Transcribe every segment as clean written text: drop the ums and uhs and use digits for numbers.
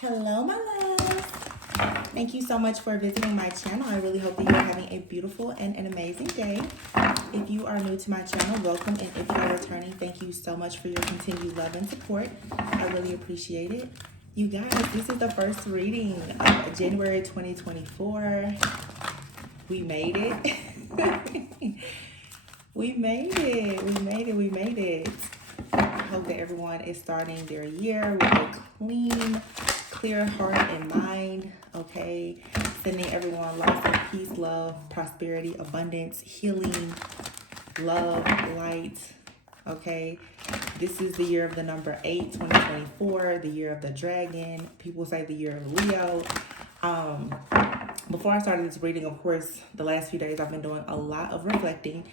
Hello, my loves. Thank you so much for visiting my channel. I really hope that you're having a beautiful and an amazing day. If you are new to my channel, welcome. And if you're returning, thank you so much for your continued love and support. I really appreciate it. You guys, this is the first reading of January 2024. We made it. We made it. We made it. I hope that everyone is starting their year with a clean, clear heart and mind, okay? Sending everyone lots of peace, love, prosperity, abundance, healing, love, light, okay? This is the year of the number 8, 2024, the year of the dragon. People say the year of Leo. Before I started this reading, of course, the last few days I've been doing a lot of reflecting.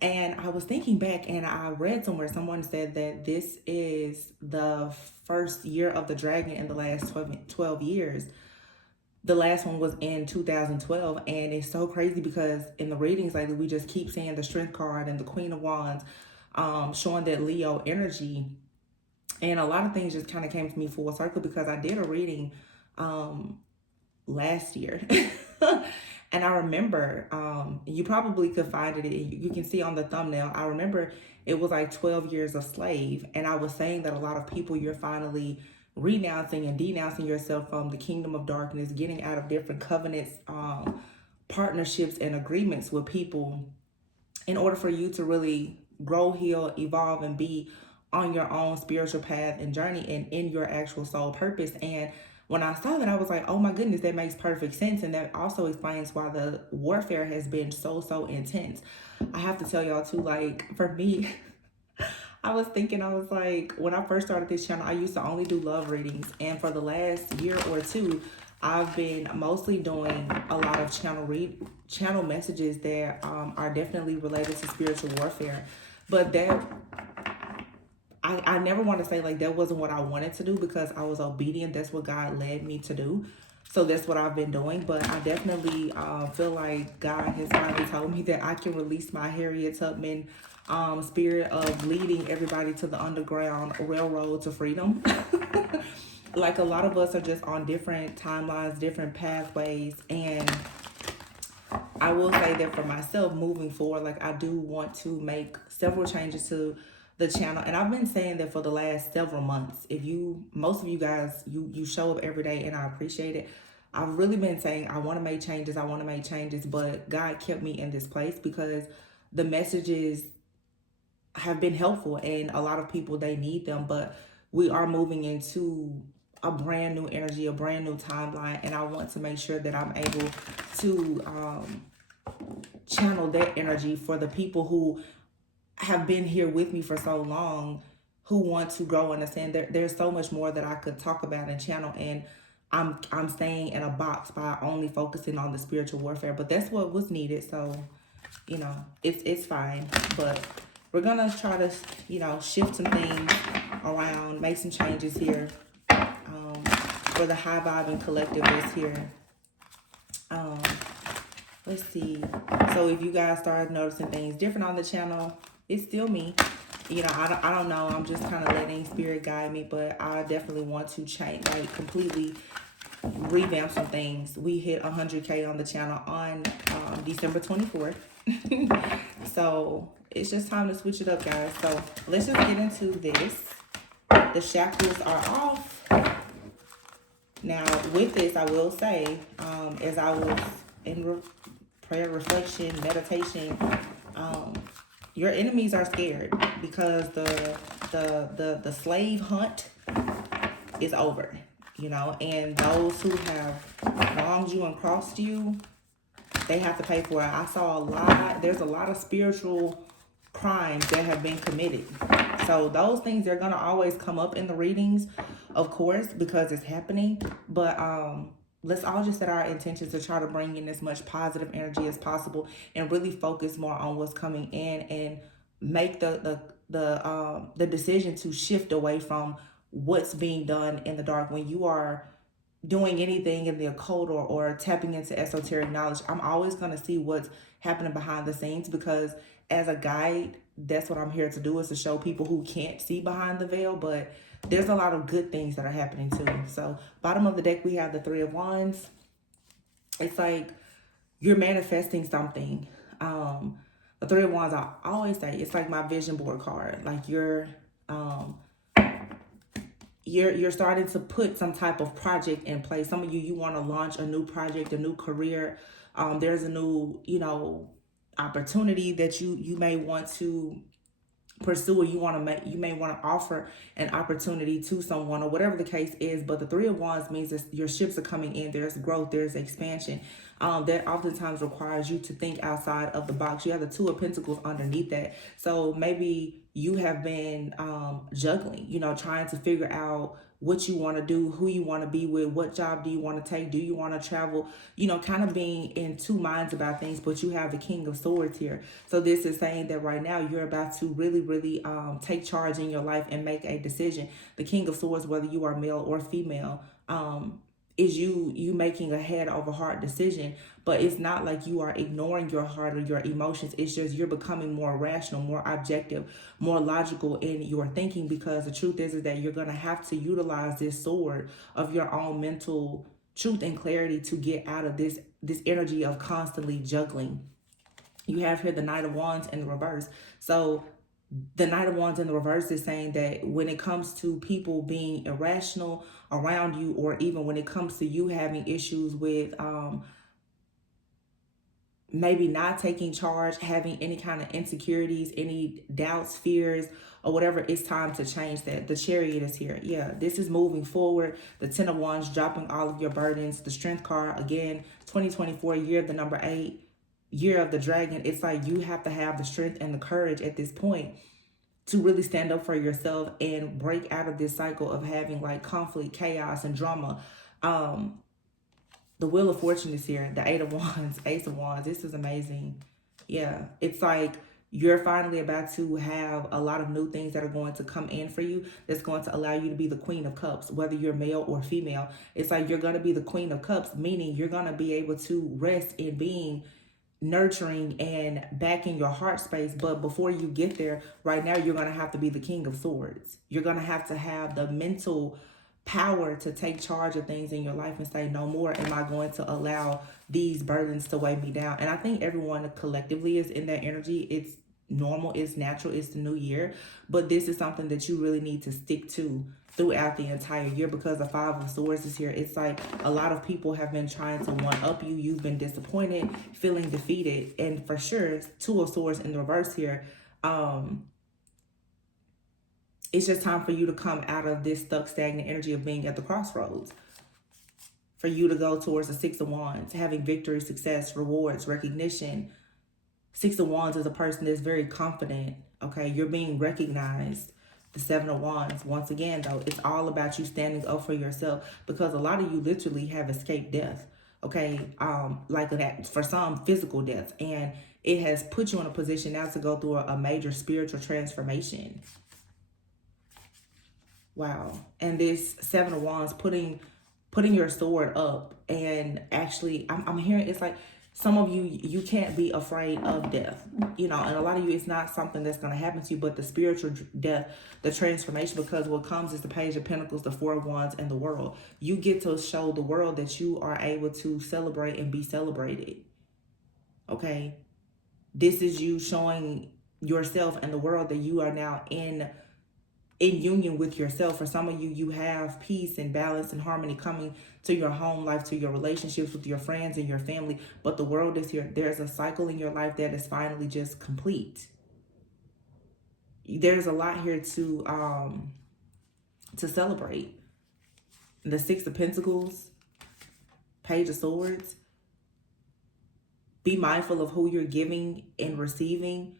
And I was thinking back and I read somewhere, someone said that this is the first year of the dragon in the last 12 years. The last one was in 2012. And it's so crazy because in the readings lately, we just keep seeing the Strength card and the Queen of Wands, showing that Leo energy. And a lot of things just kind of came to me full circle because I did a reading last year. And I remember, you probably could find it, you can see on the thumbnail, I remember it was like 12 years a slave. And I was saying that a lot of people, you're finally renouncing and denouncing yourself from the kingdom of darkness, getting out of different covenants, partnerships and agreements with people in order for you to really grow, heal, evolve, and be on your own spiritual path and journey and in your actual soul purpose. And when I saw that, I was like, oh my goodness, that makes perfect sense. And that also explains why the warfare has been so intense. I have to tell y'all too, like for me, I was like, when I first started this channel, I used to only do love readings. And for the last year or two, I've been mostly doing a lot of channel messages that are definitely related to spiritual warfare. But that I never want to say like that wasn't what I wanted to do because I was obedient. That's what God led me to do. So that's what I've been doing. But I definitely feel like God has finally told me that I can release my Harriet Tubman spirit of leading everybody to the Underground Railroad to freedom. Like a lot of us are just on different timelines, different pathways. And I will say that for myself moving forward, like I do want to make several changes to the channel. And I've been saying that for the last several months. Most of you guys, you show up every day and I appreciate it. I've really been saying I want to make changes, but God kept me in this place because the messages have been helpful and a lot of people, they need them, but we are moving into a brand new energy, a brand new timeline. And I want to make sure that I'm able to channel that energy for the people who have been here with me for so long, who want to grow and ascend. There's so much more that I could talk about and channel, and I'm staying in a box by only focusing on the spiritual warfare. But that's what was needed, so you know it's fine. But we're gonna try to shift some things around, make some changes here for the high vibe and collective that's here. Let's see. So if you guys start noticing things different on the channel, it's still me. I don't know. I'm just kind of letting spirit guide me, but I definitely want to change, like completely revamp some things. We hit 100K on the channel on December 24th. So it's just time to switch it up, guys. So let's just get into this. The shackles are off. Now with this, I will say, as I was in prayer, reflection, meditation, your enemies are scared because the slave hunt is over, and those who have wronged you and crossed you, they have to pay for it. I saw there's a lot of spiritual crimes that have been committed. So those things, they're going to always come up in the readings, of course, because it's happening. But let's all just set our intentions to try to bring in as much positive energy as possible and really focus more on what's coming in and make the decision to shift away from what's being done in the dark. When you are doing anything in the occult or tapping into esoteric knowledge, I'm always going to see what's happening behind the scenes, because as a guide, that's what I'm here to do, is to show people who can't see behind the veil. But there's a lot of good things that are happening too. So bottom of the deck, we have the Three of Wands. It's like you're manifesting something. The Three of Wands, I always say, it's like my vision board card. Like um, you're starting to put some type of project in place. Some of you want to launch a new project, a new career. There's a new, opportunity that you may want to pursue, or you may want to offer an opportunity to someone, or whatever the case is. But the Three of Wands means that your ships are coming in. There's growth, there's expansion. That oftentimes requires you to think outside of the box. You have the Two of Pentacles underneath that. So maybe you have been juggling, trying to figure out what you want to do, who you want to be with, what job do you want to take, do you want to travel, kind of being in two minds about things. But you have the King of Swords here. So this is saying that right now you're about to really, really take charge in your life and make a decision. The King of Swords, whether you are male or female, is you making a head over heart decision. But it's not like you are ignoring your heart or your emotions. It's just you're becoming more rational, more objective, more logical in your thinking, because the truth is that you're going to have to utilize this sword of your own mental truth and clarity to get out of this energy of constantly juggling. You have here the Knight of Wands in the reverse. So the Knight of Wands in the reverse is saying that when it comes to people being irrational around you, or even when it comes to you having issues with maybe not taking charge, having any kind of insecurities, any doubts, fears, or whatever, it's time to change that. The Chariot is here. Yeah, this is moving forward. The Ten of Wands, dropping all of your burdens. The Strength card, again, 2024, year of the number 8, year of the dragon. It's like you have to have the strength and the courage at this point to really stand up for yourself and break out of this cycle of having like conflict, chaos, and drama. The Wheel of Fortune is here. The Eight of Wands, Ace of Wands. This is amazing. Yeah, it's like you're finally about to have a lot of new things that are going to come in for you, that's going to allow you to be the Queen of Cups, whether you're male or female. It's like you're going to be the Queen of Cups, meaning you're going to be able to rest in being nurturing and back in your heart space. But before you get there, right now, you're going to have to be the King of Swords. You're going to have the mental power to take charge of things in your life and say, no more am I going to allow these burdens to weigh me down. And I think everyone collectively is in that energy. It's normal, it's natural, it's the new year. But this is something that you really need to stick to throughout the entire year, because the Five of Swords is here. It's like a lot of people have been trying to one up you. You've been disappointed, feeling defeated. And for sure, Two of Swords in the reverse here. It's just time for you to come out of this stuck, stagnant energy of being at the crossroads. For you to go towards the Six of Wands, having victory, success, rewards, recognition. Six of Wands is a person that's very confident. Okay, you're being recognized. The Seven of Wands, once again, though, it's all about you standing up for yourself, because a lot of you literally have escaped death. Okay, like that, for some, physical death, and it has put you in a position now to go through a major spiritual transformation. Wow. And this Seven of Wands, putting your sword up, and actually I'm hearing, it's like some of you can't be afraid of death, and a lot of you, it's not something that's going to happen to you, but the spiritual death, the transformation, because what comes is the Page of Pentacles, the Four of Wands, and the World. You get to show the world that you are able to celebrate and be celebrated. Okay. This is you showing yourself and the world that you are now in union with yourself. For some of you, you have peace and balance and harmony coming to your home life, to your relationships with your friends and your family. But the world is here. There's a cycle in your life that is finally just complete. There's a lot here to celebrate. The Six of Pentacles, Page of Swords. Be mindful of who you're giving and receiving,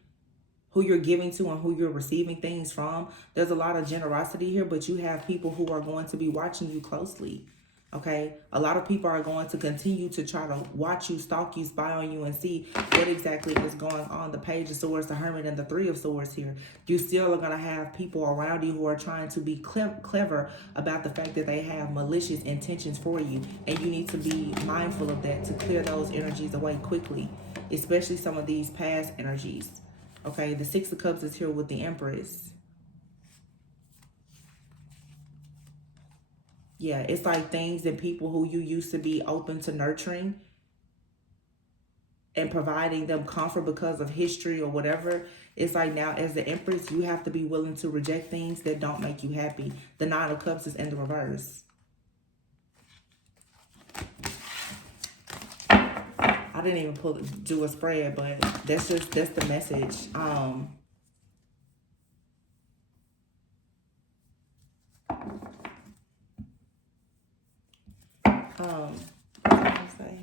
who you're giving to and who you're receiving things from. There's a lot of generosity here, but you have people who are going to be watching you closely. Okay, a lot of people are going to continue to try to watch you, stalk you, spy on you, and see what exactly is going on. The Page of Swords, the Hermit, and the Three of Swords here. You still are going to have people around you who are trying to be clever about the fact that they have malicious intentions for you. And you need to be mindful of that, to clear those energies away quickly, especially some of these past energies. Okay, the Six of Cups is here with the Empress. Yeah, it's like things and people who you used to be open to nurturing and providing them comfort because of history or whatever. It's like now, as the Empress, you have to be willing to reject things that don't make you happy. The Nine of Cups is in the reverse. I didn't even do a spread, but that's the message. What was I say?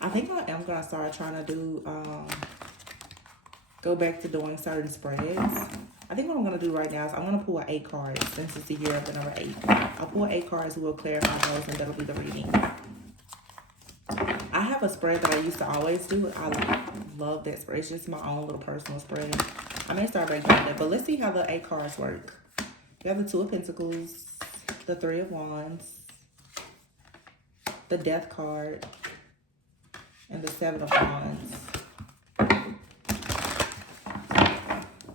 I think I am gonna start trying to do go back to doing certain spreads. I think what I'm gonna do right now is I'm gonna pull 8 cards since it's the year of the number 8. I'll pull 8 cards, we'll clarify those, and that'll be the reading. I have a spread that I used to always do. I love that spread. It's just my own little personal spread. I may start back doing that, but let's see how the 8 cards work. You have the 2 of Pentacles, the 3 of Wands, the Death card, and the 7 of Wands.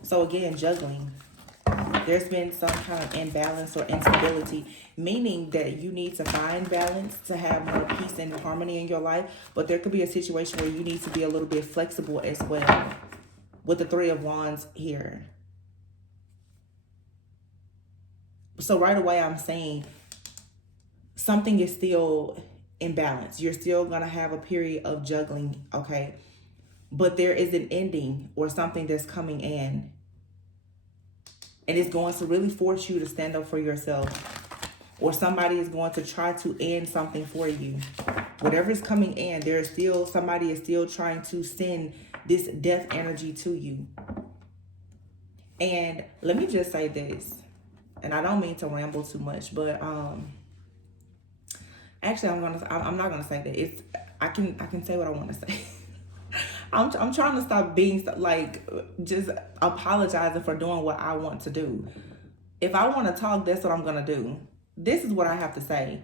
So again, juggling. There's been some kind of imbalance or instability, meaning that you need to find balance to have more peace and harmony in your life. But there could be a situation where you need to be a little bit flexible as well with the 3 of Wands here. So right away, I'm saying something is still in balance. You're still going to have a period of juggling, okay? But there is an ending or something that's coming in. And it's going to really force you to stand up for yourself. Or somebody is going to try to end something for you. Whatever is coming in, somebody is still trying to send this death energy to you. And let me just say this. And I don't mean to ramble too much, but actually I'm not gonna say that. I can say what I want to say. I'm trying to stop being like just apologizing for doing what I want to do. If I want to talk, that's what I'm gonna do. This is what I have to say.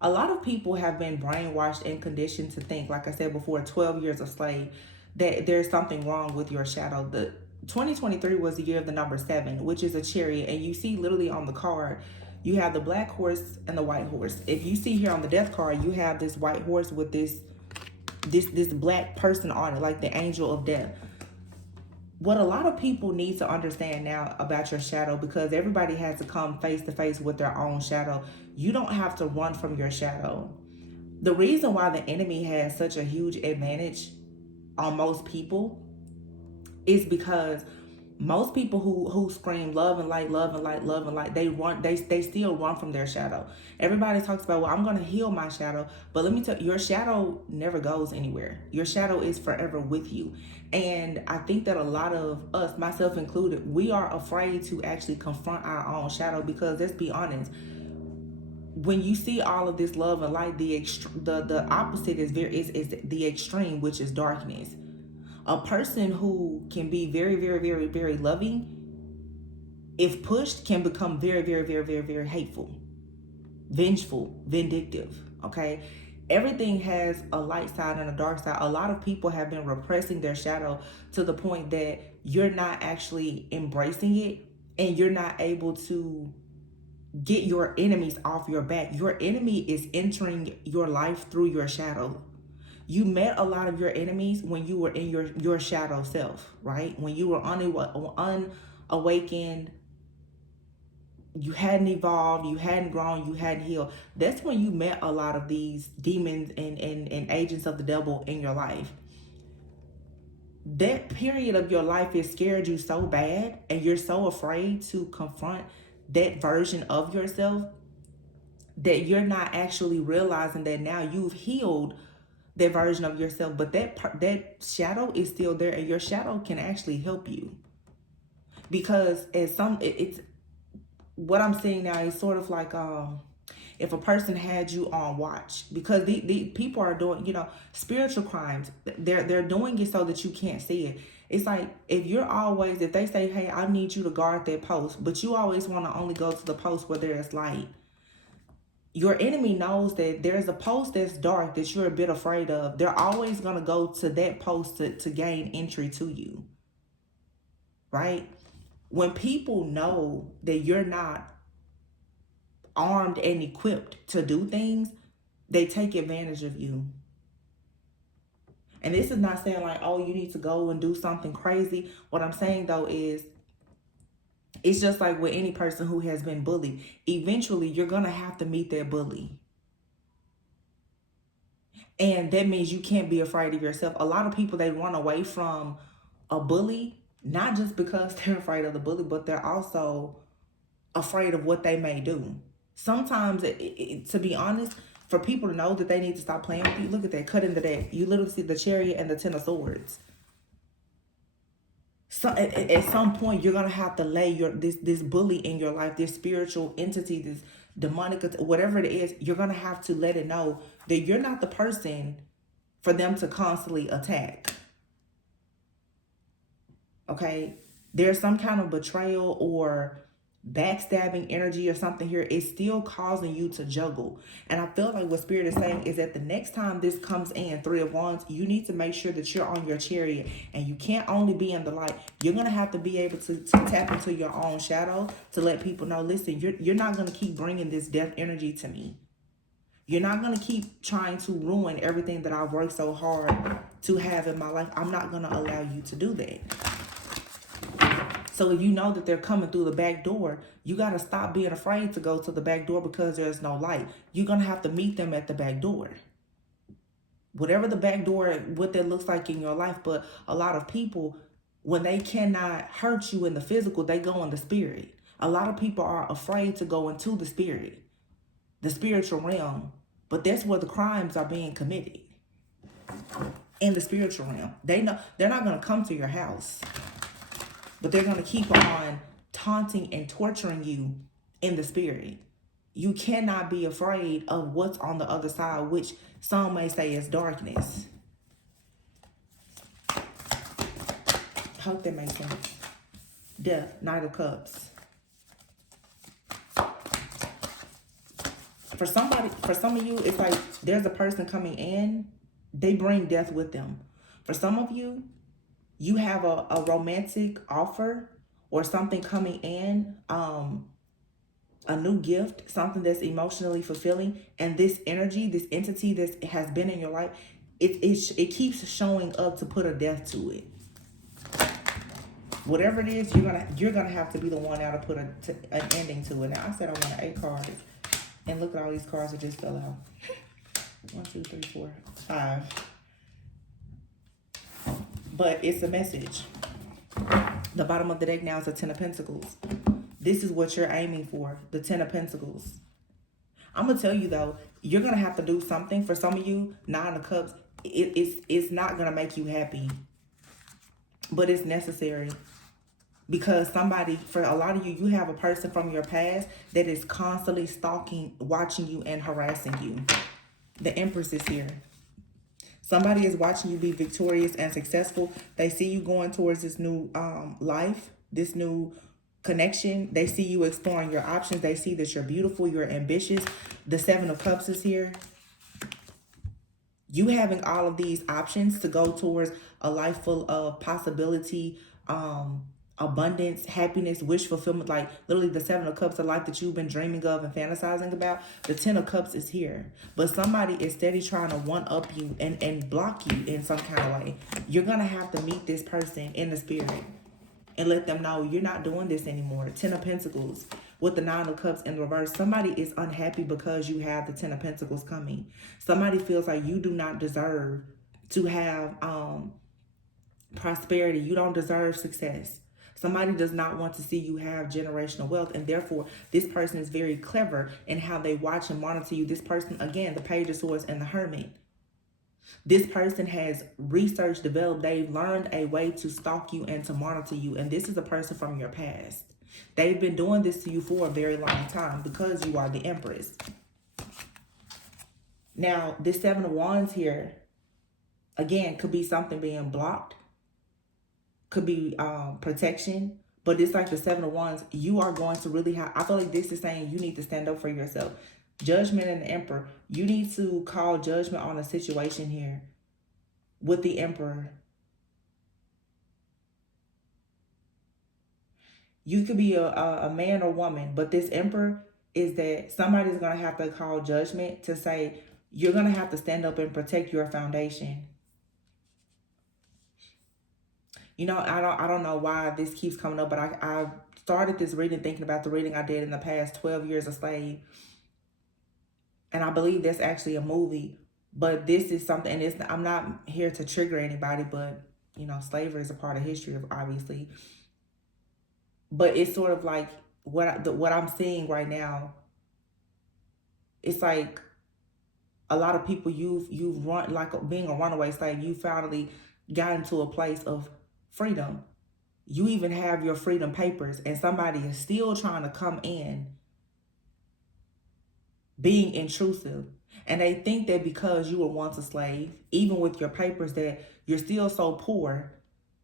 A lot of people have been brainwashed and conditioned to think, like I said before, 12 years of slave, that there's something wrong with your shadow. The 2023 was the year of the number 7, which is a chariot, and you see literally on the card, you have the black horse and the white horse. If you see here on the death card, you have this white horse with this black person on it, like the angel of death. What a lot of people need to understand now about your shadow, because everybody has to come face to face with their own shadow. You don't have to run from your shadow. The reason why the enemy has such a huge advantage on most people is because most people who scream love and light, love and light, love and light, they still run from their shadow. Everybody talks about, well, I'm going to heal my shadow. But let me tell you, your shadow never goes anywhere. Your shadow is forever with you. And I think that a lot of us, myself included, we are afraid to actually confront our own shadow, because let's be honest, when you see all of this love and light, the opposite is the extreme, which is darkness. A person who can be very, very, very, very loving, if pushed, can become very, very, very, very, very hateful, vengeful, vindictive, okay? Everything has a light side and a dark side. A lot of people have been repressing their shadow to the point that you're not actually embracing it, and you're not able to get your enemies off your back. Your enemy is entering your life through your shadow. You met a lot of your enemies when you were in your shadow self, right? When you were unawakened, you hadn't evolved, you hadn't grown, you hadn't healed. That's when you met a lot of these demons and agents of the devil in your life. That period of your life has scared you so bad, and you're so afraid to confront that version of yourself, that you're not actually realizing that now you've healed that version of yourself, but that shadow is still there, and your shadow can actually help you. Because it's what I'm seeing now is sort of like if a person had you on watch, because the people are doing, spiritual crimes. They're doing it so that you can't see it. It's like if they say, hey, I need you to guard that post, but you always want to only go to the post where there's light. Your enemy knows that there's a post that's dark that you're a bit afraid of. They're always going to go to that post to gain entry to you. Right? When people know that you're not armed and equipped to do things, they take advantage of you. And this is not saying like, oh, you need to go and do something crazy. What I'm saying though is, it's just like with any person who has been bullied. Eventually, you're going to have to meet that bully. And that means you can't be afraid of yourself. A lot of people, they run away from a bully, not just because they're afraid of the bully, but they're also afraid of what they may do. Sometimes, to be honest, for people to know that they need to stop playing with you, look at that, cut in the deck. You literally see the Chariot and the Ten of Swords. So at some point, you're gonna have to lay this bully in your life, this spiritual entity, this demonic, whatever it is. You're gonna have to let it know that you're not the person for them to constantly attack. Okay, there's some kind of betrayal or backstabbing energy or something here. It's still causing you to juggle. And I feel like what Spirit is saying is that the next time this comes in, Three of Wands, you need to make sure that you're on your Chariot, and you can't only be in the light. You're going to have to be able to tap into your own shadow to let people know, listen, you're not going to keep bringing this death energy to me. You're not going to keep trying to ruin everything that I've worked so hard to have in my life. I'm not going to allow you to do that. So if you know that they're coming through the back door, you got to stop being afraid to go to the back door because there's no light. You're going to have to meet them at the back door. Whatever the back door, what that looks like in your life. But a lot of people, when they cannot hurt you in the physical, they go in the spirit. A lot of people are afraid to go into the spirit, the spiritual realm. But that's where the crimes are being committed, in the spiritual realm. They know they're not going to come to your house, but they're going to keep on taunting and torturing you in the spirit. You cannot be afraid of what's on the other side, which some may say is darkness. Hope that makes sense. Death, Knight of Cups. For some of you, it's like there's a person coming in, they bring death with them. For some of you, you have a romantic offer or something coming in, a new gift, something that's emotionally fulfilling. And this energy, this entity that has been in your life, it keeps showing up to put a death to it. Whatever it is, you're gonna have to be the one now to put an ending to it. Now, I said I wanted 8 cards. And look at all these cards that just fell out. 1, 2, 3, 4, 5. But it's a message. The bottom of the deck now is the Ten of Pentacles. This is what you're aiming for, the Ten of Pentacles. I'm going to tell you, though, you're going to have to do something. For some of you, Nine of Cups, it's not going to make you happy. But it's necessary. Because for a lot of you, you have a person from your past that is constantly stalking, watching you, and harassing you. The Empress is here. Somebody is watching you be victorious and successful. They see you going towards this new life, this new connection. They see you exploring your options. They see that you're beautiful, you're ambitious. The Seven of Cups is here. You having all of these options to go towards a life full of possibility, abundance, happiness, wish fulfillment, like literally the Seven of Cups, a life that you've been dreaming of and fantasizing about. The Ten of Cups is here. But somebody is steady trying to one-up you and block you in some kind of way. You're going to have to meet this person in the spirit and let them know you're not doing this anymore. Ten of Pentacles with the Nine of Cups in reverse. Somebody is unhappy because you have the Ten of Pentacles coming. Somebody feels like you do not deserve to have prosperity. You don't deserve success. Somebody does not want to see you have generational wealth, and therefore this person is very clever in how they watch and monitor you. This person, again, the Page of Swords and the Hermit. This person has research developed. They've learned a way to stalk you and to monitor you, and this is a person from your past. They've been doing this to you for a very long time because you are the Empress. Now, this Seven of Wands here, again, could be something being blocked. Could be protection, but it's like the Seven of Wands. You are going to really have, I feel like this is saying you need to stand up for yourself. Judgment and the Emperor. You need to call judgment on a situation here with the Emperor. You could be a man or woman, but this emperor is that somebody's going to have to call judgment to say, you're going to have to stand up and protect your foundation. You know, I don't know why this keeps coming up, but I started this reading thinking about the reading I did in the past 12 years a slave. And I believe that's actually a movie. But this is something, and I'm not here to trigger anybody, but you know, slavery is a part of history, obviously. But it's sort of like what I'm seeing right now. It's like a lot of people you've run, like being a runaway slave. You finally got into a place of freedom. You even have your freedom papers, and somebody is still trying to come in, being intrusive. And they think that because you were once a slave, even with your papers, that you're still so poor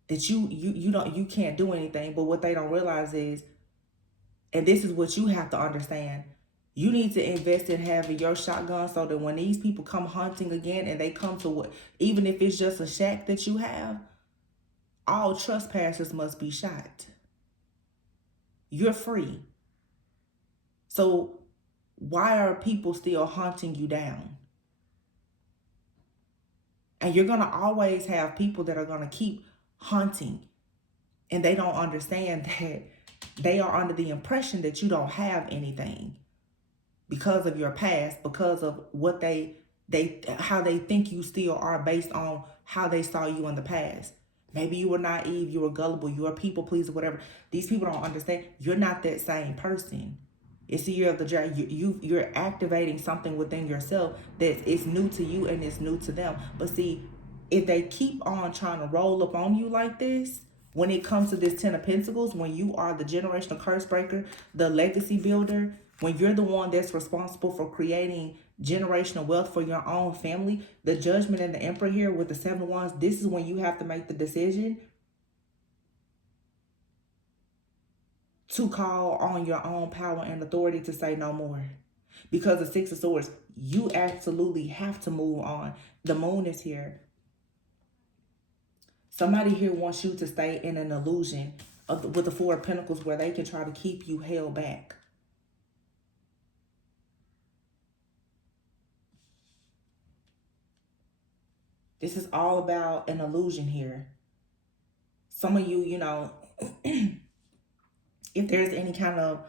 that you can't do anything. But what they don't realize is, and this is what you have to understand, you need to invest in having your shotgun so that when these people come hunting again and they come to what, even if it's just a shack that you have, all trespassers must be shot. You're free. So why are people still hunting you down? And you're going to always have people that are going to keep hunting. And they don't understand that they are under the impression that you don't have anything because of your past, because of what how they think you still are based on how they saw you in the past. Maybe you were naive, you were gullible, you were a people pleaser, whatever. These people don't understand. You're not that same person. It's the year of the dragon. You're activating something within yourself that is new to you and it's new to them. But see, if they keep on trying to roll up on you like this, when it comes to this Ten of Pentacles, when you are the generational curse breaker, the legacy builder, when you're the one that's responsible for creating generational wealth for your own family, the Judgment and the Emperor here with the Seven of Wands, this is when you have to make the decision to call on your own power and authority to say no more. Because the Six of Swords, you absolutely have to move on. The Moon is here. Somebody here wants you to stay in an illusion with the Four of Pentacles where they can try to keep you held back. This is all about an illusion here. Some of you, you know, if there's any kind of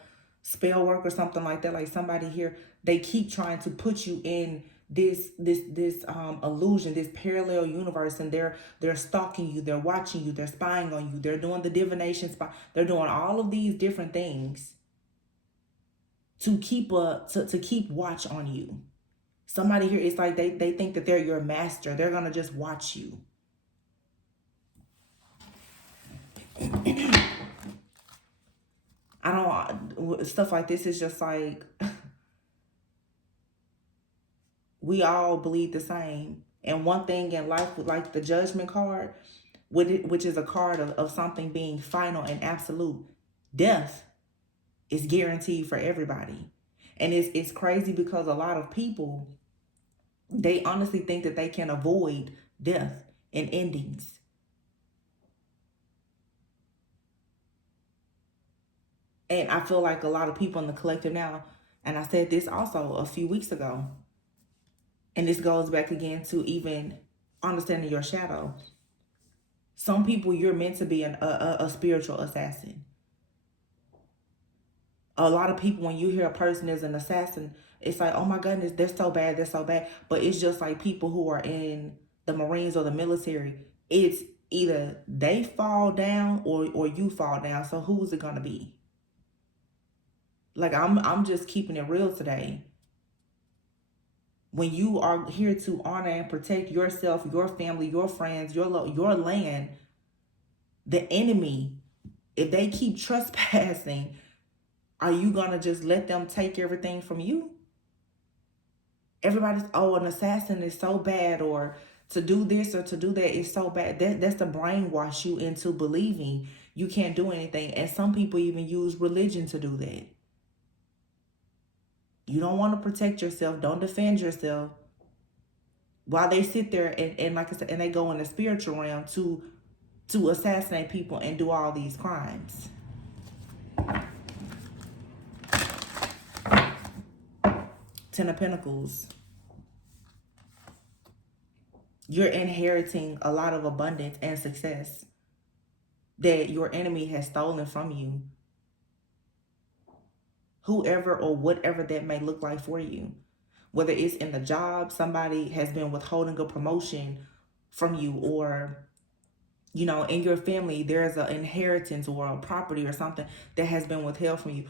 spell work or something like that, like somebody here, they keep trying to put you in this illusion, this parallel universe, and they're stalking you, they're watching you, they're spying on you, they're doing the divination spy, they're doing all of these different things to keep to keep watch on you. Somebody here, it's like they think that they're your master. They're gonna just watch you. I don't, stuff like this is just like, we all bleed the same. And one thing in life, like the Judgment card, which is a card of something being final and absolute, death is guaranteed for everybody. And it's crazy because a lot of people, they honestly think that they can avoid death and endings. And I feel like a lot of people in the collective now, and I said this also a few weeks ago, and this goes back again to even understanding your shadow. Some people, you're meant to be a spiritual assassin. A lot of people, when you hear a person is an assassin, it's like, oh my goodness, they're so bad, they're so bad. But it's just like people who are in the Marines or the military. It's either they fall down or you fall down. So who's it gonna be? Like I'm just keeping it real today. When you are here to honor and protect yourself, your family, your friends, your land, the enemy, if they keep trespassing, are you going to just let them take everything from you? Everybody's, oh, an assassin is so bad, or to do this or to do that is so bad. That's to brainwash you into believing you can't do anything. And some people even use religion to do that. You don't want to protect yourself. Don't defend yourself. While they sit there and like I said, and they go in the spiritual realm to assassinate people and do all these crimes. Ten of Pentacles. You're inheriting a lot of abundance and success that your enemy has stolen from you. Whoever or whatever that may look like for you. Whether it's in the job, somebody has been withholding a promotion from you, or in your family, there's an inheritance or a property or something that has been withheld from you.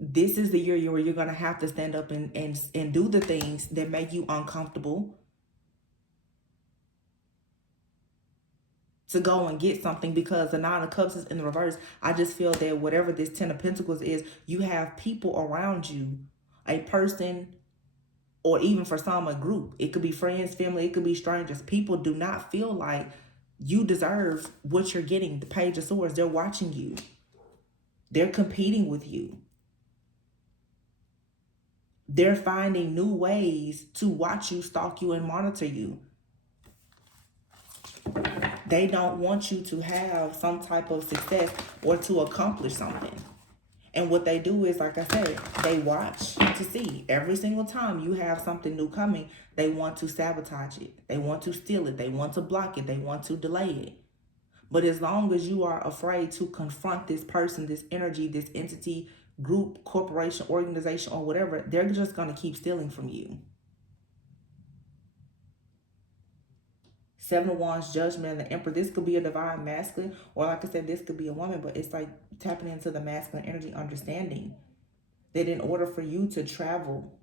This is the year where you're going to have to stand up and do the things that make you uncomfortable to go and get something, because the Nine of Cups is in the reverse. I just feel that whatever this Ten of Pentacles is, you have people around you, a person, or even for some, a group. It could be friends, family, it could be strangers. People do not feel like you deserve what you're getting. The Page of Swords, they're watching you. They're competing with you. They're finding new ways to watch you, stalk you, and monitor you. They don't want you to have some type of success or to accomplish something. And what they do is, like I said, they watch to see. Every single time you have something new coming, they want to sabotage it. They want to steal it. They want to block it. They want to delay it. But as long as you are afraid to confront this person, this energy, this entity, group, corporation, organization, or whatever, they're just going to keep stealing from you. Seven of Wands, Judgment, and the Emperor. This could be a divine masculine, or like I said, this could be a woman, but it's like tapping into the masculine energy, understanding that in order for you to travel,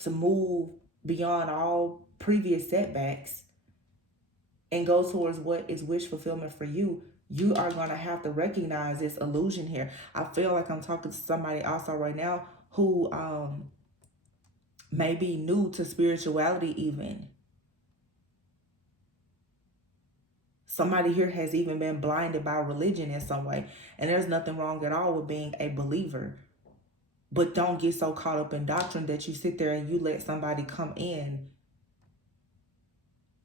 to move beyond all previous setbacks and go towards what is wish fulfillment for you, you are going to have to recognize this illusion here. I feel like I'm talking to somebody also right now who may be new to spirituality even. Somebody here has even been blinded by religion in some way. And there's nothing wrong at all with being a believer. But don't get so caught up in doctrine that you sit there and you let somebody come in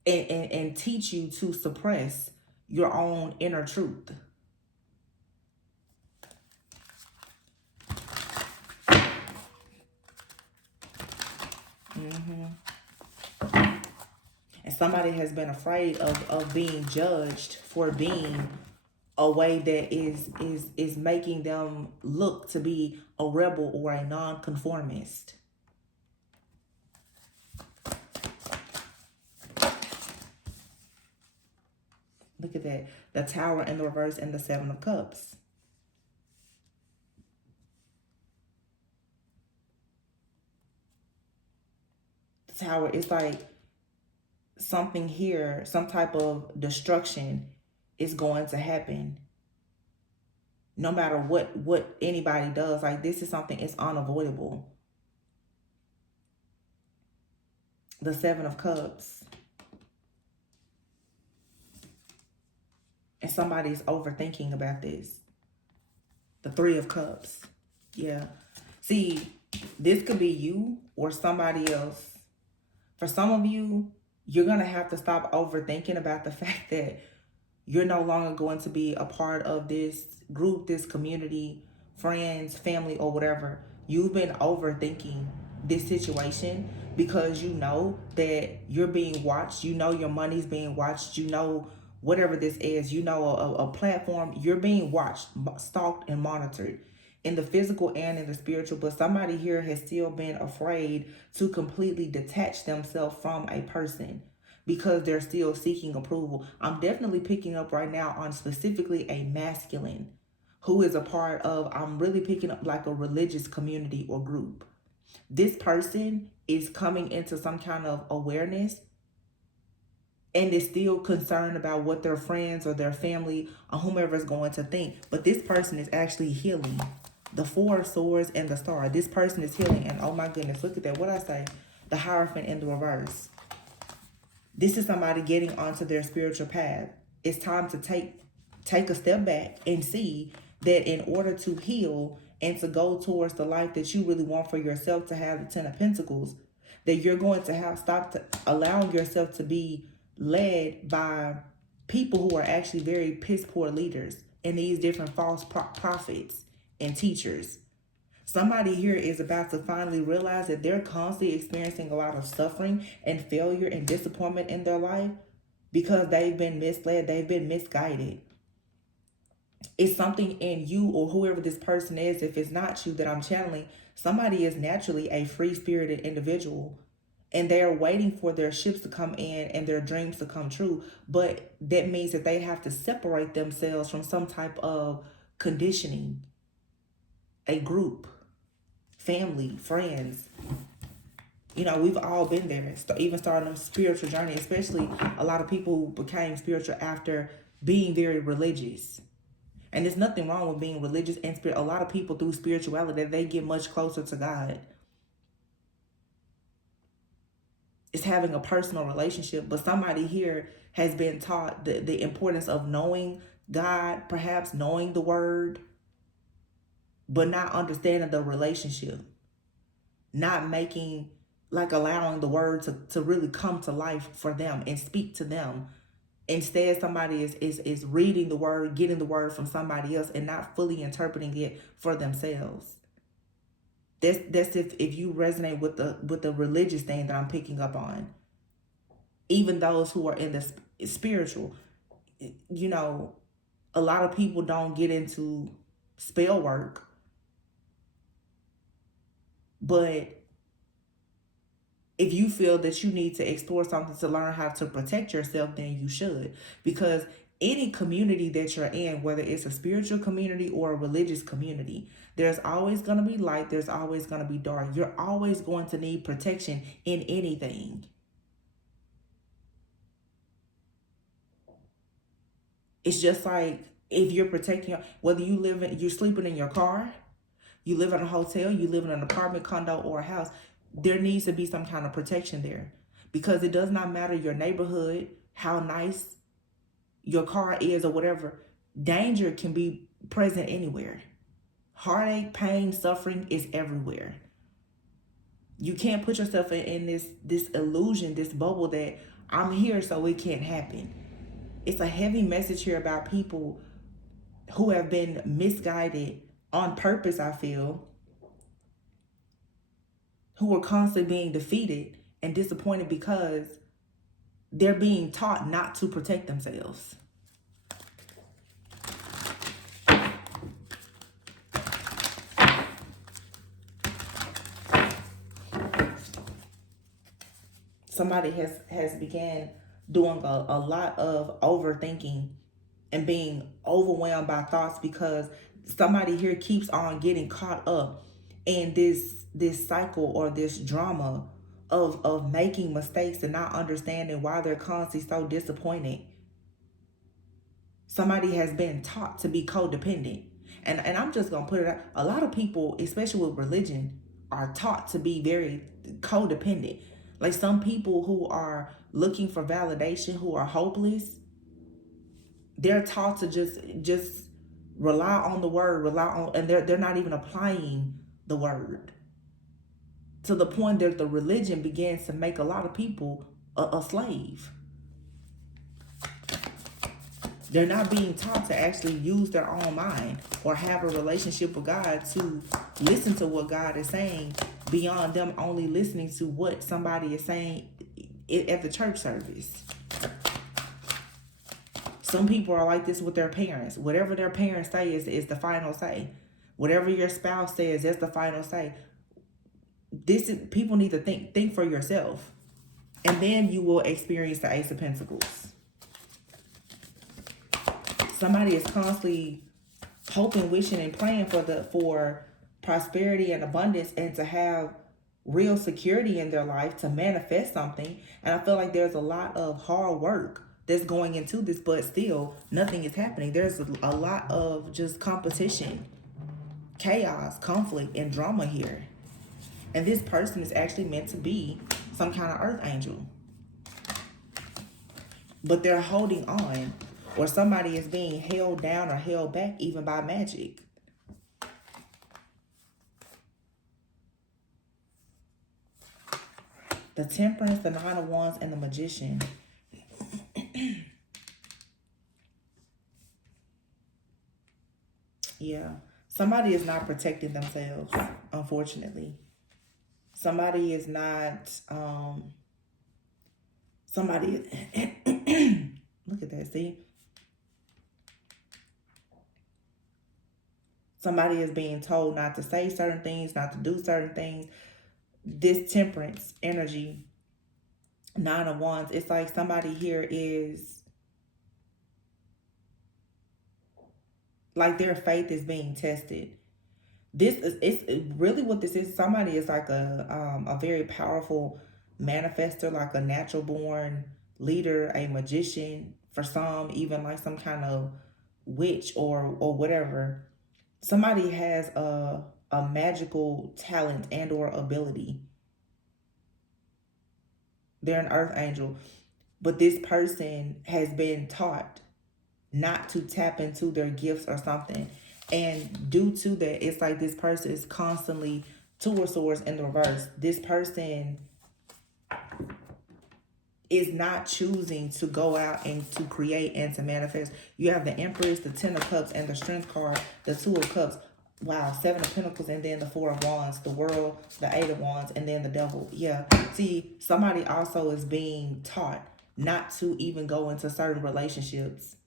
and teach you to suppress your own inner truth. And somebody has been afraid of being judged for being a way that is making them look to be a rebel or a nonconformist. Look at that. The Tower in the reverse and the Seven of Cups. The Tower is like something here, some type of destruction is going to happen. No matter what anybody does, like this is something, it's unavoidable. The Seven of Cups. And somebody's overthinking about this. The Three of Cups. Yeah. See, this could be you or somebody else. For some of you, you're going to have to stop overthinking about the fact that you're no longer going to be a part of this group, this community, friends, family, or whatever. You've been overthinking this situation because you know that you're being watched. You know your money's being watched. You know whatever this is. You know a platform. You're being watched, stalked, and monitored in the physical and in the spiritual. But somebody here has still been afraid to completely detach themselves from a person because they're still seeking approval. I'm definitely picking up right now on specifically a masculine who is a part of, I'm really picking up like a religious community or group. This person is coming into some kind of awareness and is still concerned about what their friends or their family or whomever is going to think. But this person is actually healing. The Four of Swords and the Star. This person is healing. And oh my goodness, look at that. What I say? The Hierophant in the reverse. This is somebody getting onto their spiritual path. It's time to take a step back and see that in order to heal and to go towards the life that you really want for yourself, to have the Ten of Pentacles, that you're going to have stop allowing yourself to be led by people who are actually very piss poor leaders and these different false prophets and teachers. Somebody here is about to finally realize that they're constantly experiencing a lot of suffering and failure and disappointment in their life because they've been misled, they've been misguided. It's something in you or whoever this person is, if it's not you that I'm channeling, somebody is naturally a free-spirited individual and they're waiting for their ships to come in and their dreams to come true. But that means that they have to separate themselves from some type of conditioning, a group, family, friends. You know, we've all been there, even starting a spiritual journey, especially a lot of people who became spiritual after being very religious. And there's nothing wrong with being religious and spirit. A lot of people through spirituality, they get much closer to God. It's having a personal relationship. But somebody here has been taught the importance of knowing God, perhaps knowing the word, but not understanding the relationship. Not making, like allowing the word to really come to life for them and speak to them. Instead, somebody is reading the word, getting the word from somebody else and not fully interpreting it for themselves. That's if you resonate with the religious thing that I'm picking up on. Even those who are in the spiritual, you know, a lot of people don't get into spell work, but if you feel that you need to explore something to learn how to protect yourself, then you should. Because any community that you're in, whether it's a spiritual community or a religious community, there's always going to be light. There's always going to be dark. You're always going to need protection in anything. It's just like if you're protecting, whether you're sleeping in your car, you live in a hotel, you live in an apartment, condo, or a house, there needs to be some kind of protection there. Because it does not matter your neighborhood, how nice your car is or whatever. Danger can be present anywhere. Heartache, pain, suffering is everywhere. You can't put yourself in this illusion, this bubble that I'm here so it can't happen. It's a heavy message here about people who have been misguided on purpose, I feel, who are constantly being defeated and disappointed because they're being taught not to protect themselves. Somebody has began doing a lot of overthinking and being overwhelmed by thoughts because somebody here keeps on getting caught up in this cycle or this drama of making mistakes and not understanding why they're constantly so disappointed. Somebody has been taught to be codependent. And I'm just gonna put it out. A lot of people, especially with religion, are taught to be very codependent. Like some people who are looking for validation, who are hopeless, they're taught to just rely on the word, and they're not even applying the word. To the point that the religion begins to make a lot of people a slave. They're not being taught to actually use their own mind or have a relationship with God to listen to what God is saying beyond them only listening to what somebody is saying at the church service. Some people are like this with their parents. Whatever their parents say is the final say. Whatever your spouse says, that's the final say. People need to think for yourself. And then you will experience the Ace of Pentacles. Somebody is constantly hoping, wishing, and praying for prosperity and abundance and to have real security in their life, to manifest something. And I feel like there's a lot of hard work that's going into this, but still nothing is happening. There's a lot of just competition, chaos, conflict, and drama here. And this person is actually meant to be some kind of earth angel. But they're holding on, or somebody is being held down or held back even by magic. The Temperance, the Nine of Wands, and the Magician. Yeah. Somebody is not protecting themselves, unfortunately. Somebody is not, somebody, look at that, see? Somebody is being told not to say certain things, not to do certain things. This temperance energy, Nine of Wands, it's like somebody here is, like their faith is being tested. This is, it's really what this is. Somebody is like a very powerful manifester, like a natural born leader, a magician, for some even like some kind of witch or whatever. Somebody has a magical talent and or ability. They're an earth angel, but this person has been taught not to tap into their gifts or something. And due to that, it's like this person is constantly two of swords in the reverse. This person is not choosing to go out and to create and to manifest. You have the Empress, the Ten of Cups, and the Strength card, the Two of Cups. Wow, Seven of Pentacles, and then the Four of Wands, the World, the Eight of Wands, and then the Devil. Yeah. See, somebody also is being taught not to even go into certain relationships.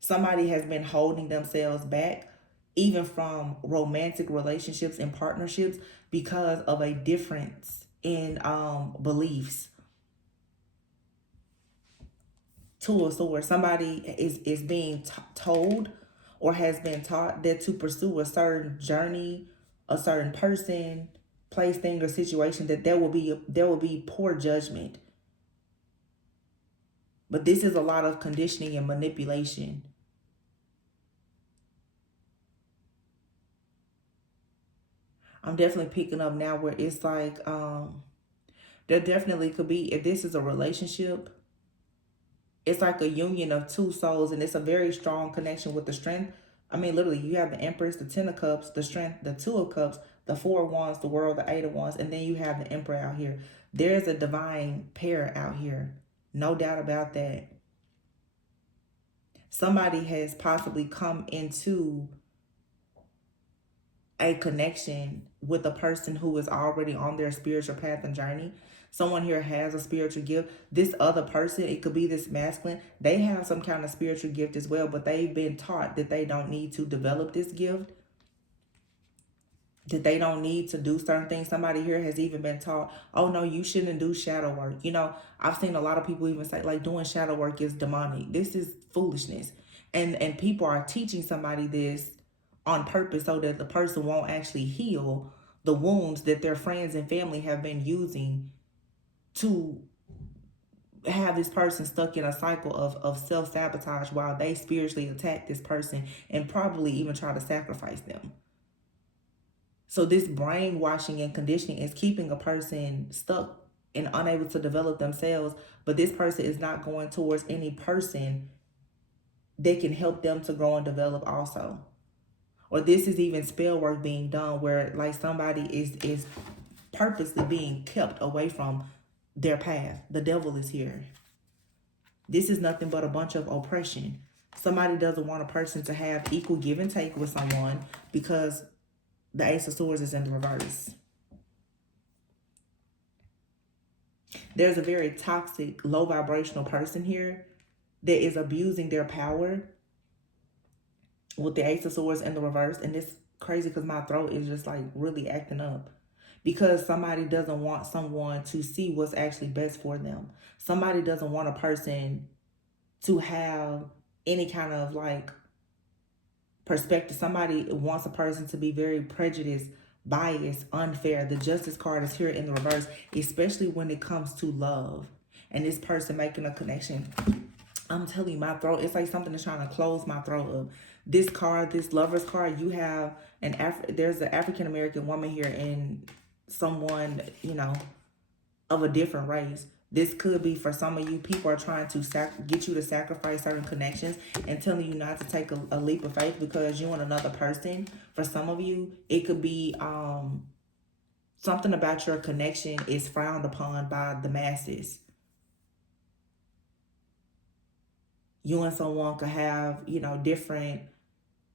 Somebody has been holding themselves back, even from romantic relationships and partnerships, because of a difference in beliefs. Two of Swords. Somebody is being told or has been taught that to pursue a certain journey, a certain person, place, thing, or situation, that there will be poor judgment. But this is a lot of conditioning and manipulation. I'm definitely picking up now where it's like there definitely could be, if this is a relationship, it's like a union of two souls, and it's a very strong connection with the Strength. I mean, literally, you have the Empress, the Ten of Cups, the Strength, the Two of Cups, the Four of Wands, the World, the Eight of Wands, and then you have the Emperor out here. There's a divine pair out here. No doubt about that. Somebody has possibly come into a connection with a person who is already on their spiritual path and journey. Someone here has a spiritual gift. This other person, it could be this masculine, they have some kind of spiritual gift as well, but they've been taught that they don't need to develop this gift, that they don't need to do certain things. Somebody here has even been taught, oh no, you shouldn't do shadow work. You know, I've seen a lot of people even say like doing shadow work is demonic. This is foolishness. And people are teaching somebody this on purpose so that the person won't actually heal the wounds that their friends and family have been using to have this person stuck in a cycle of self-sabotage while they spiritually attack this person and probably even try to sacrifice them. So this brainwashing and conditioning is keeping a person stuck and unable to develop themselves, but this person is not going towards any person that can help them to grow and develop also. Or this is even spell work being done where like somebody is purposely being kept away from their path. The devil is here. This is nothing but a bunch of oppression. Somebody doesn't want a person to have equal give and take with someone because the Ace of Swords is in the reverse. There's a very toxic, low vibrational person here that is abusing their power with the Ace of Swords in the reverse. And it's crazy because my throat is just like really acting up. Because somebody doesn't want someone to see what's actually best for them. Somebody doesn't want a person to have any kind of like perspective. Somebody wants a person to be very prejudiced, biased, unfair. The Justice card is here in the reverse, especially when it comes to love. And this person making a connection. I'm telling you, my throat, it's like something is trying to close my throat up. This card, this Lover's card, you have there's an African-American woman here and someone, you know, of a different race. This could be for some of you. People are trying to get you to sacrifice certain connections and telling you not to take a leap of faith because you and another person. For some of you, it could be something about your connection is frowned upon by the masses. You and someone could have, you know, different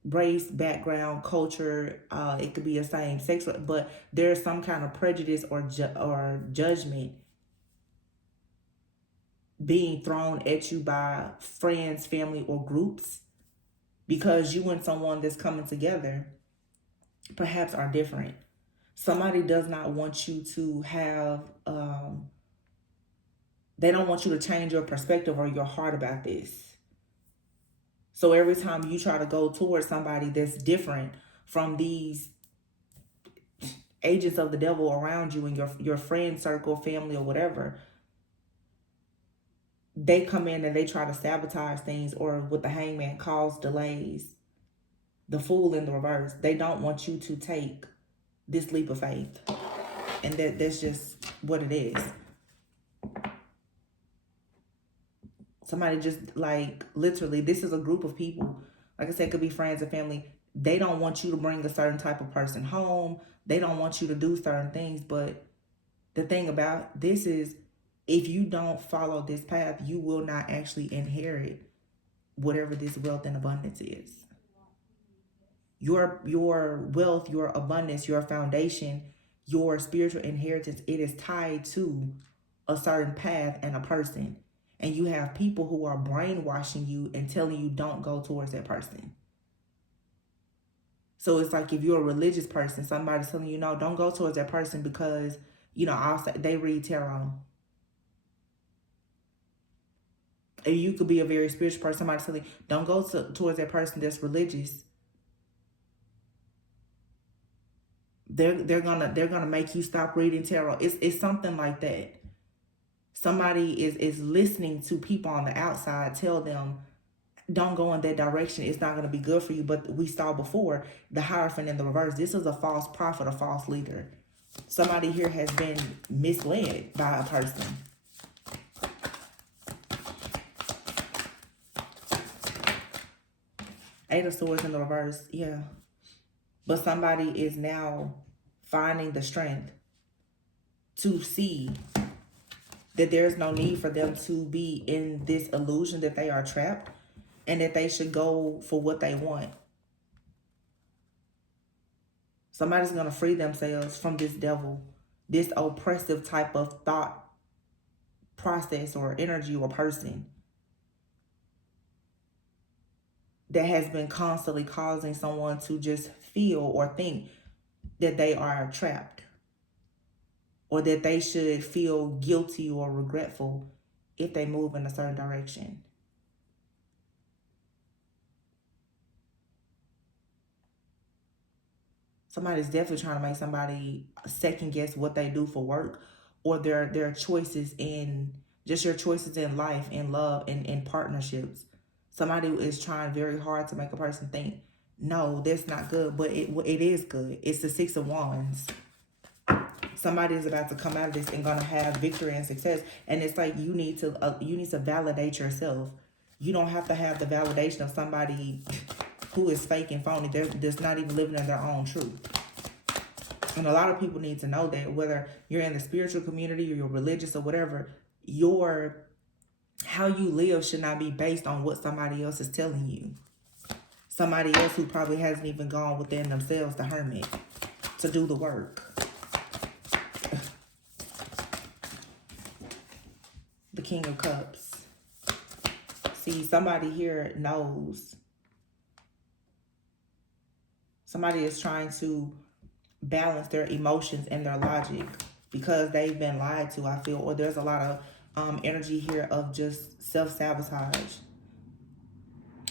race, background, culture. It could be a same sex, but there's some kind of prejudice or judgment being thrown at you by friends, family, or groups because you and someone that's coming together perhaps are different. Somebody does not want you to have, they don't want you to change your perspective or your heart about this. So every time you try to go towards somebody that's different from these agents of the devil around you and your friend circle, family, or whatever, they come in and they try to sabotage things, or with the hangman, cause delays. The fool in the reverse. They don't want you to take this leap of faith. And that's just what it is. Somebody just, like, literally, this is a group of people. Like I said, it could be friends and family. They don't want you to bring a certain type of person home. They don't want you to do certain things. But the thing about this is, if you don't follow this path, you will not actually inherit whatever this wealth and abundance is. Your wealth, your abundance, your foundation, your spiritual inheritance, it is tied to a certain path and a person. And you have people who are brainwashing you and telling you don't go towards that person. So it's like, if you're a religious person, somebody's telling you, no, don't go towards that person because, I'll say they read tarot. And you could be a very spiritual person. Somebody's telling you, don't go towards that person that's religious. They're gonna make you stop reading tarot. It's something like that. Somebody is listening to people on the outside tell them, don't go in that direction. It's not going to be good for you. But we saw before, the Hierophant in the reverse. This is a false prophet, a false leader. Somebody here has been misled by a person. Eight of Swords in the reverse, yeah. But somebody is now finding the strength to see that there's no need for them to be in this illusion that they are trapped, and that they should go for what they want. Somebody's going to free themselves from this devil, this oppressive type of thought process or energy or person that has been constantly causing someone to just feel or think that they are trapped, or that they should feel guilty or regretful if they move in a certain direction. Somebody's definitely trying to make somebody second guess what they do for work, or their choices in, just your choices in life, in love, and in partnerships. Somebody is trying very hard to make a person think, no, that's not good, but it is good. It's the Six of Wands. Somebody is about to come out of this and gonna have victory and success. And it's like, you need to validate yourself. You don't have to have the validation of somebody who is fake and phony. They're just not even living in their own truth. And a lot of people need to know that, whether you're in the spiritual community or you're religious or whatever, how you live should not be based on what somebody else is telling you. Somebody else who probably hasn't even gone within themselves, the hermit, to do the work. The King of Cups. See, somebody here knows. Somebody is trying to balance their emotions and their logic because they've been lied to, I feel. Or there's a lot of energy here of just self-sabotage.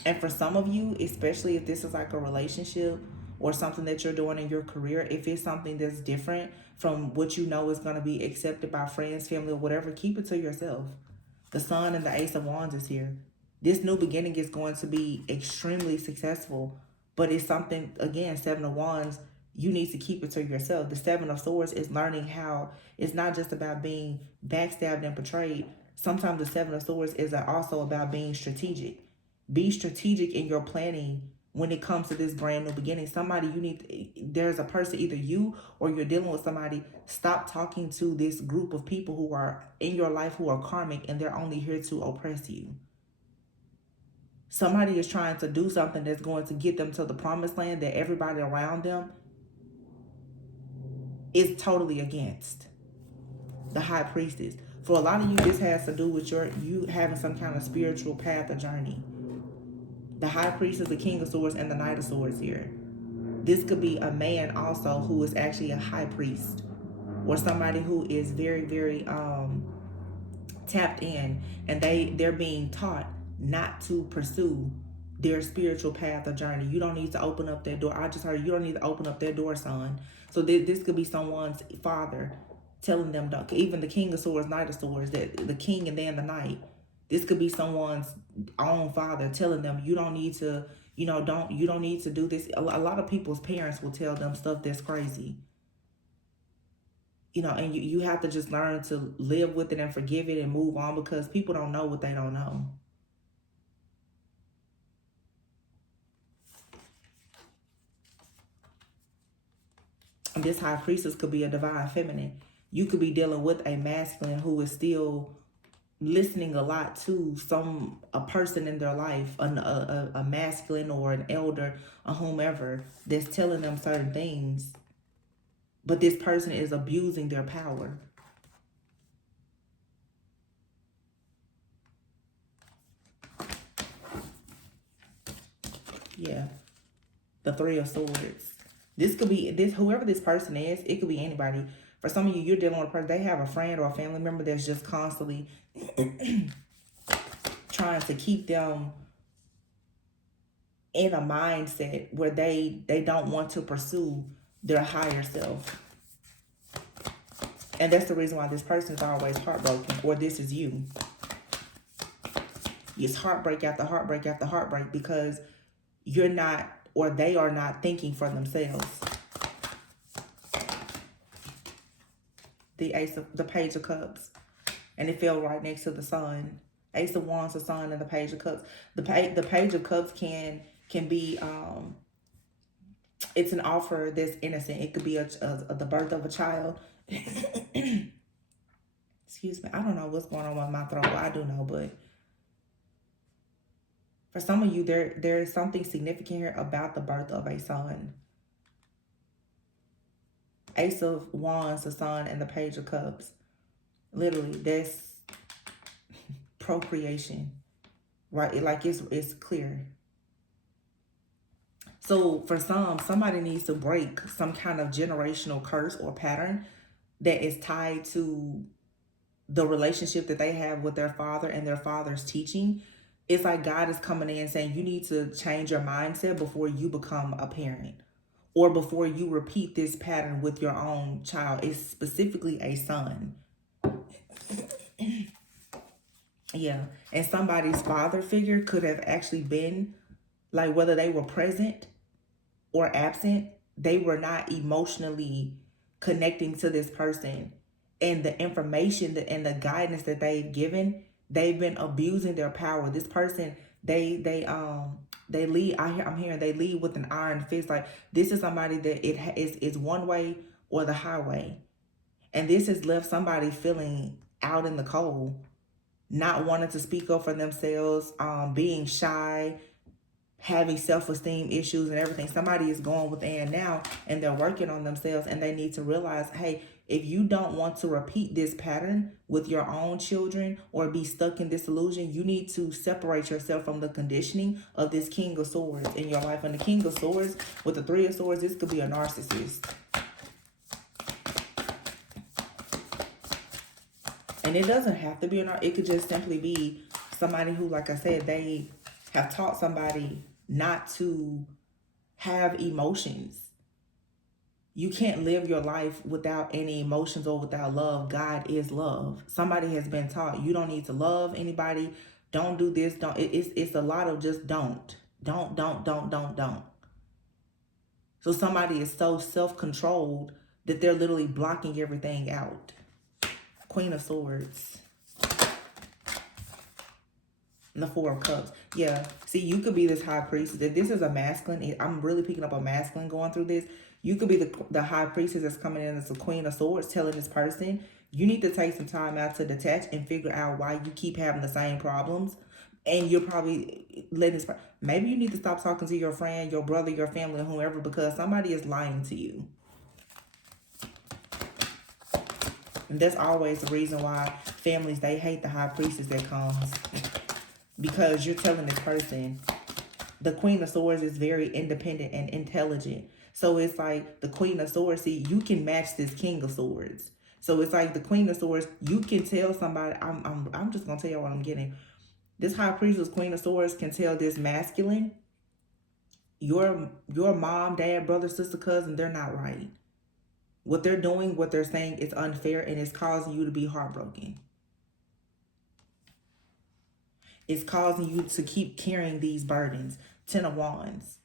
And for some of you, especially if this is like a relationship or something that you're doing in your career, if it's something that's different from what you know is going to be accepted by friends, family, or whatever, keep it to yourself. The Sun and the Ace of Wands is here. This new beginning is going to be extremely successful, but it's something, again, Seven of Wands, you need to keep it to yourself. The Seven of Swords is learning how it's not just about being backstabbed and betrayed. Sometimes the Seven of Swords is also about being strategic. Be strategic in your planning when it comes to this brand new beginning. There's a person, either you or you're dealing with somebody. Stop talking to this group of people who are in your life who are karmic, and they're only here to oppress you. Somebody is trying to do something that's going to get them to the promised land that everybody around them is totally against. The high priestess. For a lot of you, this has to do with you having some kind of spiritual path or journey. The high priest is the king of swords and the knight of swords here. This could be a man also who is actually a high priest, or somebody who is very, very tapped in, and they're being taught not to pursue their spiritual path or journey. You don't need to open up that door. I just heard you don't need to open up that door, son. So this could be someone's father telling them, don't, even the king of swords, knight of swords, that the king and then the knight. This could be someone's own father telling them, you don't need to, you don't need to do this. A lot of people's parents will tell them stuff that's crazy. And you have to just learn to live with it and forgive it and move on, because people don't know what they don't know. And this high priestess could be a divine feminine. You could be dealing with a masculine who is still listening a lot to a person in their life, a masculine or an elder or whomever, that's telling them certain things, but this person is abusing their power. Yeah, the Three of Swords. This could be whoever this person is. It could be anybody. For some of you, you're dealing with a person. They have a friend or a family member that's just constantly trying to keep them in a mindset where they don't want to pursue their higher self. And that's the reason why this person is always heartbroken, or this is you. It's heartbreak after heartbreak after heartbreak, because you're not, or they are not thinking for themselves. The Page of Cups, and it fell right next to the Sun. Ace of Wands, the Sun, and the Page of Cups. The Page of Cups can be it's an offer that's innocent. It could be the birth of a child. Excuse me. I don't know what's going on with my throat. Well, I do know, but for some of you, there is something significant here about the birth of a son. Ace of Wands, the Sun, and the Page of Cups. Literally, that's procreation, right? Like it's clear. So for somebody needs to break some kind of generational curse or pattern that is tied to the relationship that they have with their father and their father's teaching. It's like God is coming in saying you need to change your mindset before you become a parent, or before you repeat this pattern with your own child. It's specifically a son. Yeah. And somebody's father figure could have actually been, like, whether they were present or absent, they were not emotionally connecting to this person. And the information and the guidance that they've given, they've been abusing their power. This person, they lead. I'm hearing they lead with an iron fist. Like, this is somebody that is one way or the highway, and this has left somebody feeling out in the cold, not wanting to speak up for themselves, being shy, having self-esteem issues and everything. Somebody is going within now, and they're working on themselves, and they need to realize, hey, if you don't want to repeat this pattern with your own children or be stuck in this illusion, you need to separate yourself from the conditioning of this King of Swords in your life. And the King of Swords with the Three of Swords, this could be a narcissist. And it doesn't have to be it could just simply be somebody who, like I said, they have taught somebody not to have emotions. You can't live your life without any emotions or without love. God is love. Somebody has been taught you don't need to love anybody. Don't do this. Don't. It's a lot of just don't. Don't. So somebody is so self-controlled that they're literally blocking everything out. Queen of Swords. And the Four of Cups. Yeah. See, you could be this high priestess. If this is a masculine, I'm really picking up a masculine going through this. You could be the high priestess that's coming in as a Queen of Swords, telling this person, you need to take some time out to detach and figure out why you keep having the same problems. And you're probably letting this. Maybe you need to stop talking to your friend, your brother, your family, or whoever, because somebody is lying to you. And that's always the reason why families, they hate the high priestess that comes, because you're telling this person. The Queen of Swords is very independent and intelligent. So it's like the Queen of Swords, see, you can match this King of Swords. So it's like the Queen of Swords, you can tell somebody, I'm just gonna tell you what I'm getting. This High Priestess, Queen of Swords, can tell this masculine, your mom, dad, brother, sister, cousin, they're not right. What they're doing, what they're saying is unfair, and it's causing you to be heartbroken. It's causing you to keep carrying these burdens. 10 of Wands.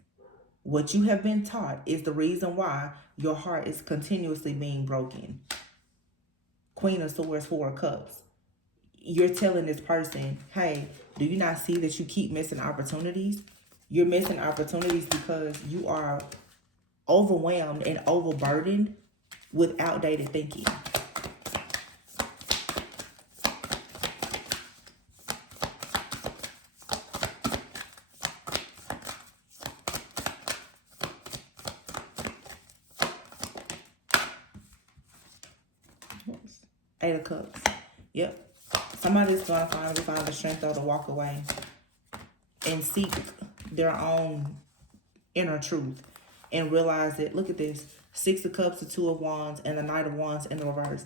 What you have been taught is the reason why your heart is continuously being broken. Queen of Swords, 4 of Cups. You're telling this person, hey, do you not see that you keep missing opportunities? You're missing opportunities because you are overwhelmed and overburdened with outdated thinking. Eight of Cups. Yep. Somebody's going to finally find the strength though to walk away and seek their own inner truth and realize that, look at this, 6 of Cups, the 2 of Wands, and the Knight of Wands in the reverse.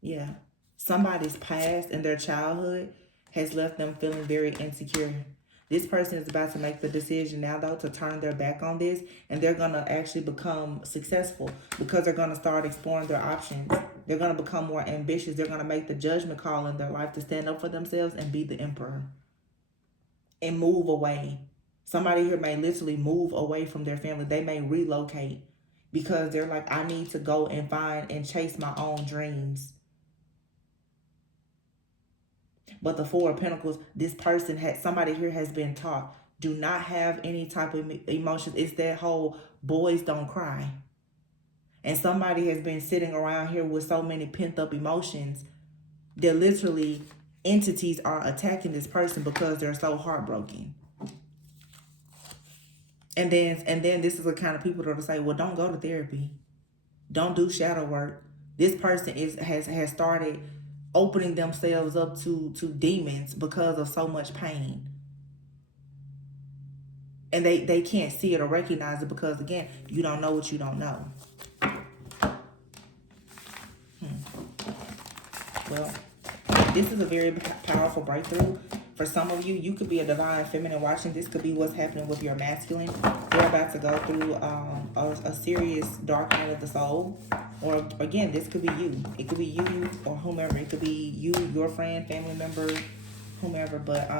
Yeah. Somebody's past in their childhood has left them feeling very insecure. This person is about to make the decision now, though, to turn their back on this, and they're going to actually become successful because they're going to start exploring their options. They're going to become more ambitious. They're going to make the judgment call in their life to stand up for themselves and be the emperor and move away. Somebody here may literally move away from their family. They may relocate because they're like, I need to go and find and chase my own dreams. But the 4 of Pentacles, this person somebody here has been taught, do not have any type of emotions. It's that whole boys don't cry. And somebody has been sitting around here with so many pent up emotions that literally entities are attacking this person because they're so heartbroken. And then this is the kind of people that will say, well, don't go to therapy. Don't do shadow work. This person has started opening themselves up to demons because of so much pain. And they can't see it or recognize it because, again, you don't know what you don't know. Well, this is a very powerful breakthrough. For some of you, you could be a divine feminine watching. This could be what's happening with your masculine. They're about to go through a serious dark night of the soul. Or, again, this could be you. It could be you or whomever. It could be you, your friend, family member, whomever. But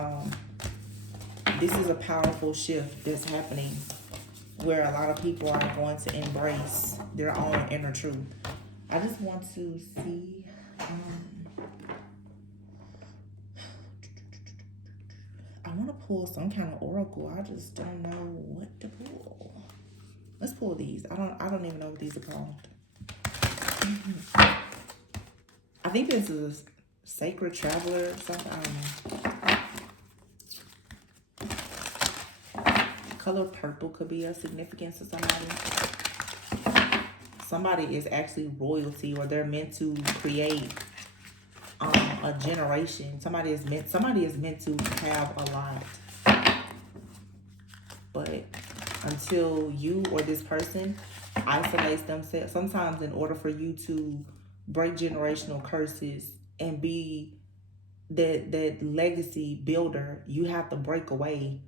this is a powerful shift that's happening where a lot of people are going to embrace their own inner truth. I just want to see... I want to pull some kind of oracle. I just don't know what to pull. Let's pull these. I don't even know what these are called. I think this is Sacred Traveler or something. I don't know. Color purple could be a significance to somebody. Somebody is actually royalty, or they're meant to create a generation. Somebody is meant to have a lot. But until you or this person isolates themselves, sometimes in order for you to break generational curses and be that legacy builder, you have to break away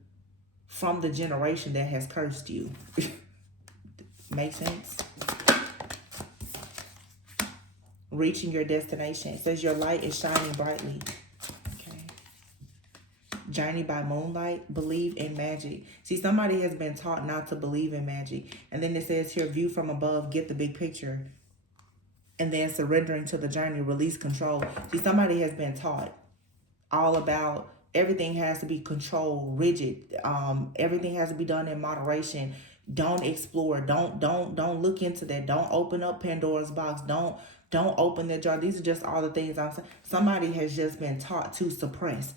from the generation that has cursed you. Make sense? Reaching your destination. It says your light is shining brightly. Okay. Journey by moonlight. Believe in magic. See, somebody has been taught not to believe in magic. And then it says here, view from above, get the big picture. And then surrendering to the journey, release control. See, somebody has been taught all about everything has to be controlled, rigid. Everything has to be done in moderation. Don't explore. Don't look into that. Don't open up Pandora's box. Don't open that jar. These are just all the things I'm saying. Somebody has just been taught to suppress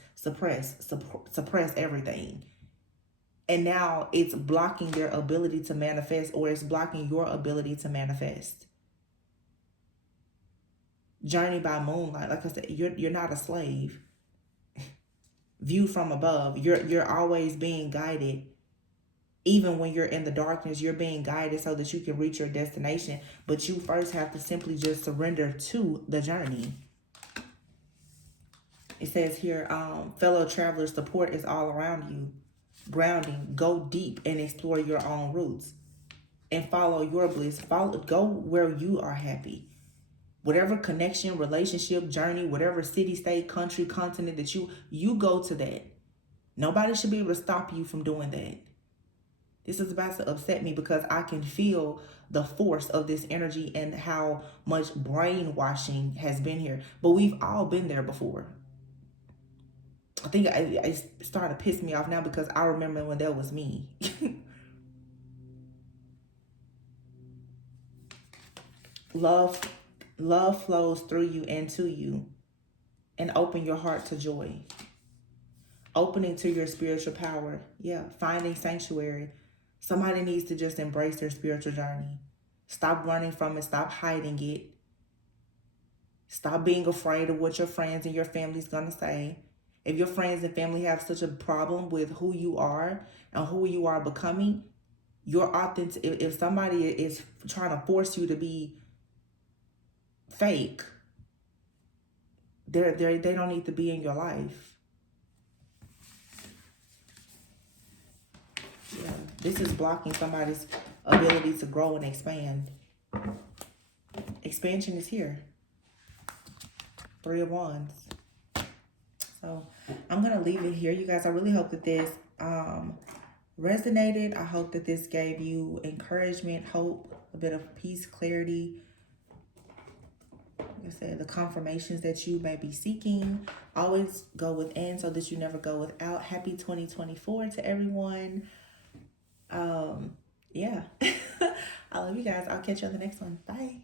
everything. And now it's blocking their ability to manifest, or it's blocking your ability to manifest. Journey by moonlight. Like I said, you're not a slave. View from above. You're always being guided. Even when you're in the darkness, you're being guided so that you can reach your destination. But you first have to simply just surrender to the journey. It says here, fellow travelers, support is all around you. Grounding, go deep and explore your own roots. And follow your bliss. Go where you are happy. Whatever connection, relationship, journey, whatever city, state, country, continent that you go to that. Nobody should be able to stop you from doing that. This is about to upset me because I can feel the force of this energy and how much brainwashing has been here. But we've all been there before. I think it's starting to piss me off now because I remember when that was me. Love flows through you and to you. And open your heart to joy. Opening to your spiritual power. Yeah, finding sanctuary. Somebody needs to just embrace their spiritual journey. Stop running from it. Stop hiding it. Stop being afraid of what your friends and your family's going to say. If your friends and family have such a problem with who you are and who you are becoming, your authentic. If somebody is trying to force you to be fake, they don't need to be in your life. Yeah, this is blocking somebody's ability to grow and expand. Expansion is here. 3 of Wands. So I'm going to leave it here, you guys. I really hope that this resonated. I hope that this gave you encouragement, hope, a bit of peace, clarity. Like I said, the confirmations that you may be seeking. Always go within so that you never go without. Happy 2024 to everyone. Yeah. I love you guys. I'll catch you on the next one. Bye.